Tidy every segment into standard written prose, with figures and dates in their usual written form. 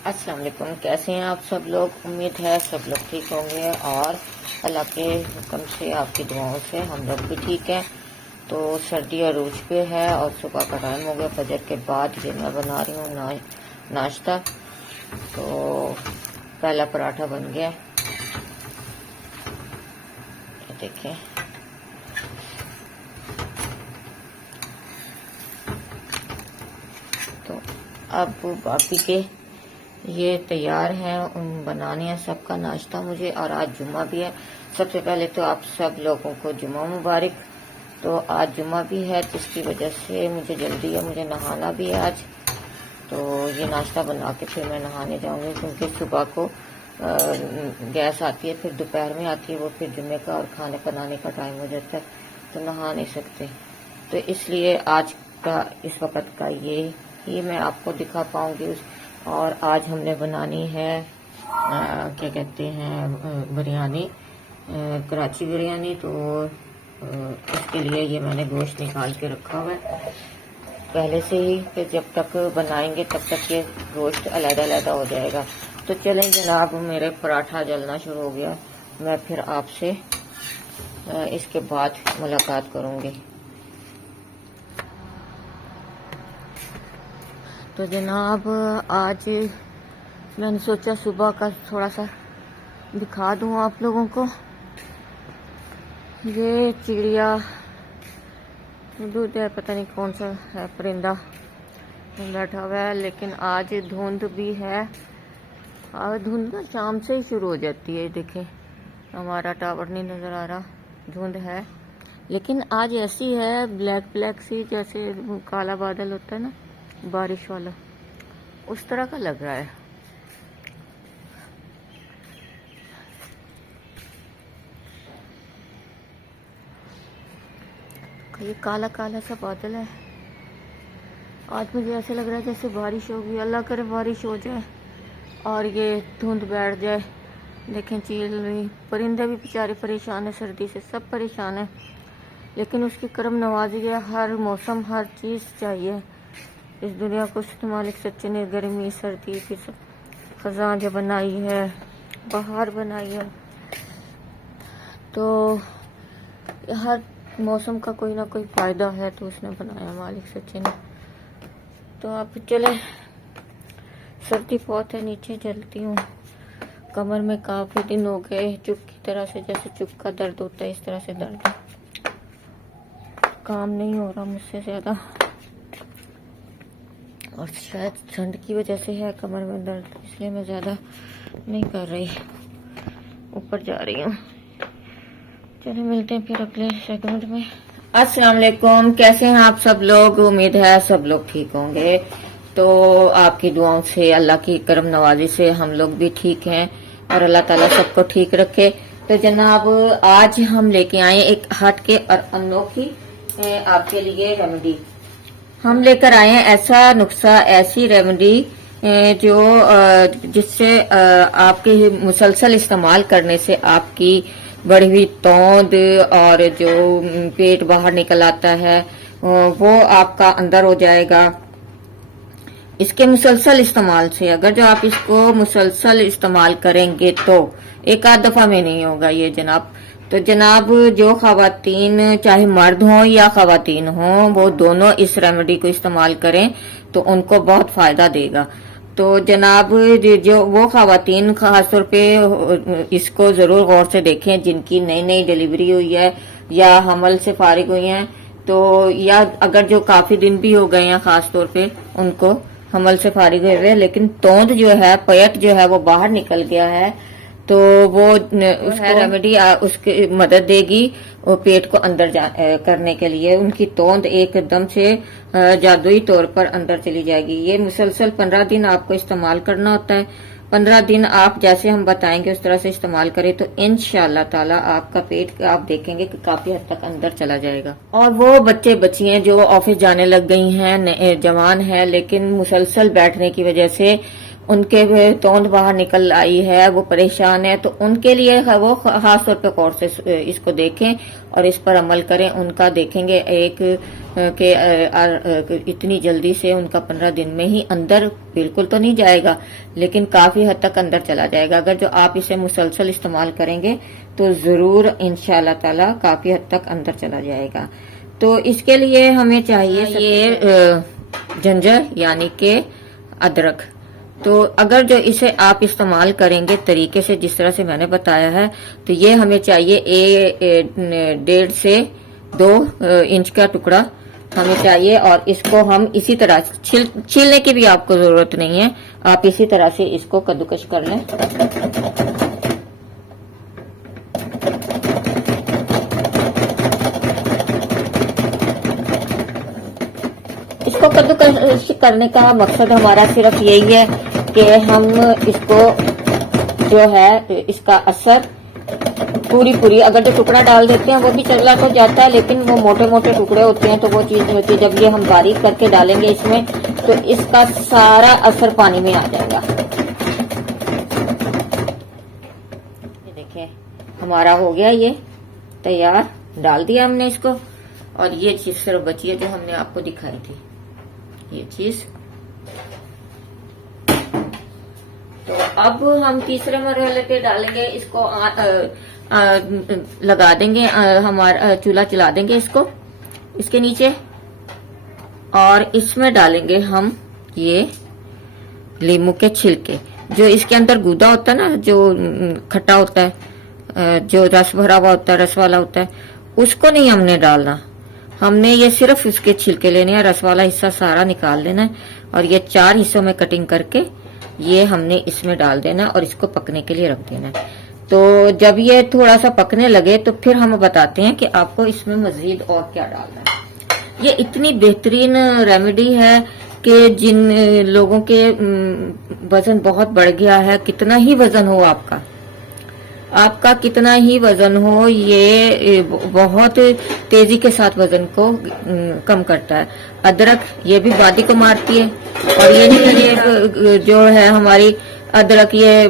अस्सलाम वालेकुम। कैसे हैं आप सब लोग? उम्मीद है सब लोग ठीक होंगे और अल्लाह के हुक्म से आपकी दुआओं से हम लोग भी ठीक हैं। तो सर्दी अरूज पे है और सुबह का टाइम हो गया। फजर के बाद ये मैं बना रही हूँ नाश्ता। तो पहला पराठा बन गया, ये देखें। तो अब बाकी के ये तैयार है, बनाने हैं सबका नाश्ता मुझे। और आज जुम्मा भी है। सबसे पहले तो आप सब लोगों को जुम्मा मुबारक। तो आज जुम्मा भी है, जिसकी वजह से मुझे जल्दी है, मुझे नहाना भी है आज। तो ये नाश्ता बना के फिर मैं नहाने जाऊंगी, क्योंकि सुबह को गैस आती है, फिर दोपहर में आती है, वो फिर जुम्मे का और खाने बनाने का टाइम हो जाता है, तो नहा नहीं सकते। तो इसलिए आज का इस वक्त का ये मैं आपको दिखा पाऊंगी। और आज हमने बनानी है क्या कहते हैं, बिरयानी, कराची बिरयानी। तो इसके लिए ये मैंने गोश्त निकाल के रखा हुआ है पहले से ही। फिर जब तक बनाएंगे तब तक ये गोश्त अलग-अलग हो जाएगा। तो चलें जनाब, मेरे पराठा जलना शुरू हो गया। मैं फिर आपसे इसके बाद मुलाकात करूंगी। तो जनाब, आज मैंने सोचा सुबह का थोड़ा सा दिखा दूं आप लोगों को। ये चिड़िया दूध है, पता नहीं कौन सा है परिंदा बैठा हुआ है। लेकिन आज धुंध भी है, और धुंध ना शाम से ही शुरू हो जाती है। देखें, हमारा टावर नहीं नज़र आ रहा, धुंध है। लेकिन आज ऐसी है ब्लैक ब्लैक सी, जैसे काला बादल होता है ना, बारिश वाला, उस तरह का लग रहा है। ये काला काला सा बादल है। आज मुझे ऐसे लग रहा है जैसे बारिश होगी। अल्लाह करे बारिश हो जाए और ये धुंध बैठ जाए। देखें, चील परिंदे भी बेचारे परेशान है, सर्दी से सब परेशान है। लेकिन उसकी करम नवाजी है, हर मौसम हर चीज़ चाहिए इस दुनिया को। मालिक सच्चे ने गर्मी सर्दी फिर सब खज़ां जो बनाई है, बाहर बनाई है, तो हर मौसम का कोई ना कोई फ़ायदा है, तो उसने बनाया मालिक सच्चे ने। तो आप चले, सर्दी बहुत है, नीचे जलती हूँ। कमर में काफ़ी दिन हो गए चुप की तरह से, जैसे चुप का दर्द होता है, इस तरह से दर्द है। काम नहीं हो रहा मुझसे ज़्यादा, और शायद ठंड की वजह से है कमर में दर्द, इसलिए मैं ज़्यादा नहीं कर रही, ऊपर जा रही हूँ। चलिए मिलते हैं फिर अगले सेगमेंट में। अस्सलाम वालेकुम, कैसे हैं आप सब लोग? उम्मीद है सब लोग ठीक होंगे। तो आपकी दुआओं से, अल्लाह की करम नवाजी से हम लोग भी ठीक हैं, और अल्लाह ताला सबको ठीक रखे। तो जनाब, आज हम लेके आए एक हट के और अनोखी आपके लिए रेमेडी। हम लेकर आए हैं ऐसा नुस्खा, ऐसी रेमेडी जो जिससे आपके मुसलसल इस्तेमाल करने से आपकी बढ़ी हुई तौंद और जो पेट बाहर निकल आता है वो आपका अंदर हो जाएगा इसके मुसलसल इस्तेमाल से। अगर जो आप इसको मुसलसल इस्तेमाल करेंगे तो एक आध दफा में नहीं होगा ये जनाब। तो जनाब, जो खवातीन चाहे मर्द हों या खवातीन हों, वो दोनों इस रेमेडी को इस्तेमाल करें तो उनको बहुत फायदा देगा। तो जनाब, जो वो खवातीन खासतौर पे इसको जरूर गौर से देखें जिनकी नई नई डिलीवरी हुई है या हमल से फारिग हुई हैं, तो या अगर जो काफी दिन भी हो गए हैं खासतौर पे उनको हमल से फारिग हुए हुए, लेकिन तोंद जो है, पेट जो है वो बाहर निकल गया है, तो वो उसको रेमेडी उसकी मदद देगी वो पेट को अंदर करने के लिए। उनकी तोंद एकदम से जादुई तौर पर अंदर चली जाएगी। ये मुसलसल 15 दिन आपको इस्तेमाल करना होता है। 15 दिन आप जैसे हम बताएंगे उस तरह से इस्तेमाल करें तो इंशाअल्लाह ताला आपका पेट आप देखेंगे कि काफी हद तक अंदर चला जाएगा। और वो बच्चे बच्चियां जो ऑफिस जाने लग गई हैं, जवान है, लेकिन मुसलसल बैठने की वजह से उनके तोंद बाहर निकल आई है, वो परेशान है, तो उनके लिए वो खास तौर पे कोर्सेस इसको देखें और इस पर अमल करें। उनका देखेंगे एक के इतनी जल्दी से उनका 15 दिन में ही अंदर बिल्कुल तो नहीं जाएगा, लेकिन काफी हद तक अंदर चला जाएगा। अगर जो आप इसे मुसलसल इस्तेमाल करेंगे तो जरूर इंशाल्लाह ताला काफी हद तक अंदर चला जाएगा। तो इसके लिए हमें चाहिए ये जिंजर यानी के अदरक। तो अगर जो इसे आप इस्तेमाल करेंगे तरीके से जिस तरह से मैंने बताया है, तो ये हमें चाहिए 1.5 से 2 इंच का टुकड़ा हमें चाहिए। और इसको हम इसी तरह छीलने की भी आपको जरूरत नहीं है, आप इसी तरह से इसको कद्दूकश कर लें। इसको कद्दूकश करने का मकसद हमारा सिर्फ यही है कि हम इसको जो है इसका असर पूरी अगर जो टुकड़ा डाल देते हैं वो भी चला तो जाता है, लेकिन वो मोटे मोटे टुकड़े होते हैं, तो वो चीज नहीं होती। जब ये हम बारीक करके डालेंगे इसमें तो इसका सारा असर पानी में आ जाएगा। ये देखिए हमारा हो गया ये तैयार, डाल दिया हमने इसको। और ये चीज सिर्फ बची है जो हमने आपको दिखाई थी, ये चीज। तो अब हम तीसरे मरहले पे डालेंगे इसको, लगा देंगे, हमारा चूल्हा चला देंगे इसको इसके नीचे, और इसमें डालेंगे हम ये लीमू के छिलके। जो इसके अंदर गूदा होता है ना, जो खट्टा होता है, जो रस भरा हुआ होता है, रस वाला होता है, उसको नहीं हमने डालना। हमने ये सिर्फ इसके छिलके लेने हैं, रस वाला हिस्सा सारा निकाल लेना है। और ये 4 हिस्सों में कटिंग करके ये हमने इसमें डाल देना है और इसको पकने के लिए रख देना है। तो जब ये थोड़ा सा पकने लगे तो फिर हम बताते हैं कि आपको इसमें मजीद और क्या डालना है। ये इतनी बेहतरीन रेमेडी है कि जिन लोगों के वजन बहुत बढ़ गया है, कितना ही वजन हो आपका कितना ही वजन हो, ये बहुत तेजी के साथ वजन को कम करता है। अदरक ये भी बादी को मारती है, और ये नहीं ये जो है हमारी अदरक ये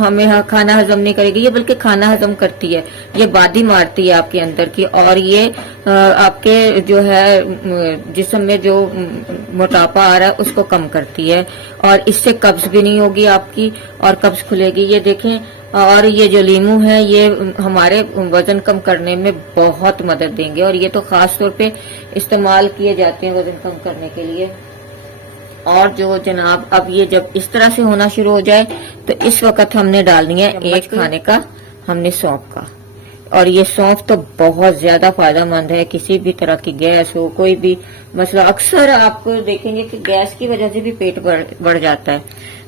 हमें खाना हजम नहीं करेगी, ये बल्कि खाना हजम करती है, ये बादी मारती है आपके अंदर की। और ये आपके जो है जिस्म में जो मोटापा आ रहा है उसको कम करती है, और इससे कब्ज भी नहीं होगी आपकी, और कब्ज खुलेगी। ये देखें, और ये जो लीमू है ये हमारे वजन कम करने में बहुत मदद देंगे, और ये तो खास तौर पे इस्तेमाल किए जाते हैं वजन कम करने के लिए। और जो जनाब अब ये जब इस तरह से होना शुरू हो जाए तो इस वक्त हमने डालनी है 1 खाने का हमने सौंफ का। और ये सौंफ तो बहुत ज्यादा फायदेमंद है, किसी भी तरह की गैस हो, कोई भी मसला। अक्सर आप देखेंगे कि गैस की वजह से भी पेट बढ़ जाता है,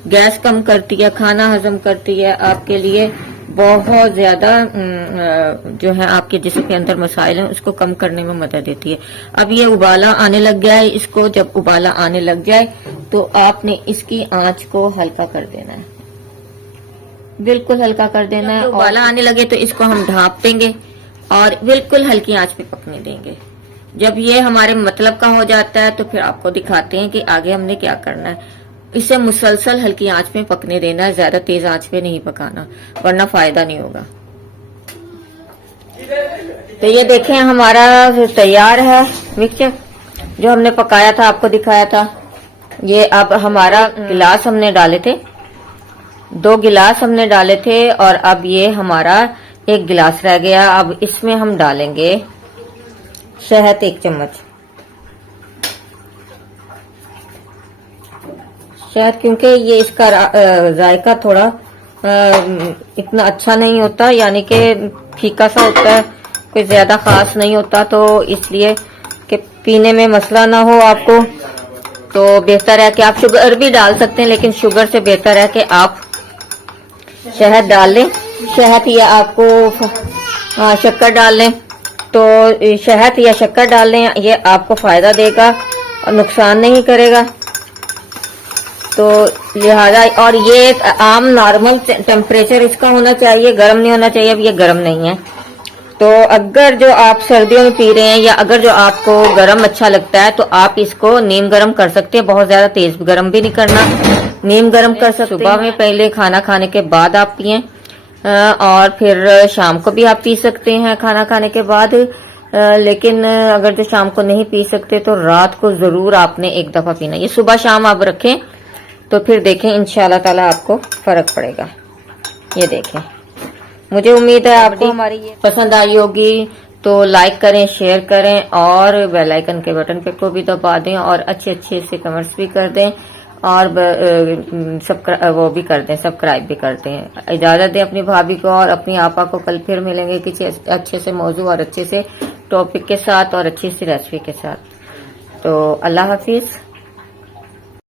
गैस कम करती है, खाना हजम करती है, आपके लिए बहुत ज्यादा जो है आपके जिस्म के अंदर मसाइल हैं उसको कम करने में मदद देती है। अब ये उबाला आने लग गया है, इसको जब उबाला आने लग जाए तो आपने इसकी आंच को हल्का कर देना है, बिल्कुल हल्का कर देना है। उबाला आने लगे तो इसको हम ढाँप देंगे और बिल्कुल हल्की आंच पे पकने देंगे। जब ये हमारे मतलब का हो जाता है तो फिर आपको दिखाते हैं कि आगे हमने क्या करना है। इसे मुसलसल हल्की आंच में पकने देना है, ज्यादा तेज आंच पे नहीं पकाना, वरना फायदा नहीं होगा। तो ये देखें हमारा तैयार है मिक्सचर जो हमने पकाया था, आपको दिखाया था। ये अब हमारा गिलास हमने डाले थे, 2 गिलास हमने डाले थे, और अब ये हमारा 1 गिलास रह गया। अब इसमें हम डालेंगे शहद 1 चम्मच शहद, क्योंकि ये इसका जायका थोड़ा इतना अच्छा नहीं होता, यानी कि फीका सा होता है, कोई ज्यादा खास नहीं होता। तो इसलिए कि पीने में मसला ना हो आपको, तो बेहतर है कि आप शुगर भी डाल सकते हैं, लेकिन शुगर से बेहतर है कि आप शहद डाल लें। शहद या आपको शक्कर डाल लें, तो शहद या शक्कर डाल लें, ये आपको फायदा देगा और नुकसान नहीं करेगा। तो लिहाजा, और ये आम नॉर्मल टेम्परेचर इसका होना चाहिए, गर्म नहीं होना चाहिए। अब ये गर्म नहीं है, तो अगर जो आप सर्दियों में पी रहे हैं या अगर जो आपको गर्म अच्छा लगता है तो आप इसको नीम गर्म कर सकते हैं। बहुत ज्यादा तेज गर्म भी नहीं करना, नीम गर्म कर सकते हैं। सुबह में पहले खाना खाने के बाद आप पिएं और फिर शाम को भी आप पी सकते हैं खाना खाने के बाद। लेकिन अगर जो शाम को नहीं पी सकते तो रात को जरूर आपने एक दफा पीना। ये सुबह शाम आप रखें तो फिर देखें इंशाल्लाह ताला आपको फर्क पड़ेगा। ये देखें, मुझे उम्मीद है आपको हमारी ये पसंद आई होगी। तो लाइक करें, शेयर करें और बेल आइकन के बटन पे को भी दबा दें और अच्छे अच्छे से कमेंट्स भी कर दें और वो भी कर दें, सब्सक्राइब भी कर दें। इजाजत दें अपनी भाभी को और अपनी आपा को। कल फिर मिलेंगे किसी अच्छे से मौजू और अच्छे से टॉपिक के साथ और अच्छी सी रेसिपी के साथ। तो अल्लाह हाफिज।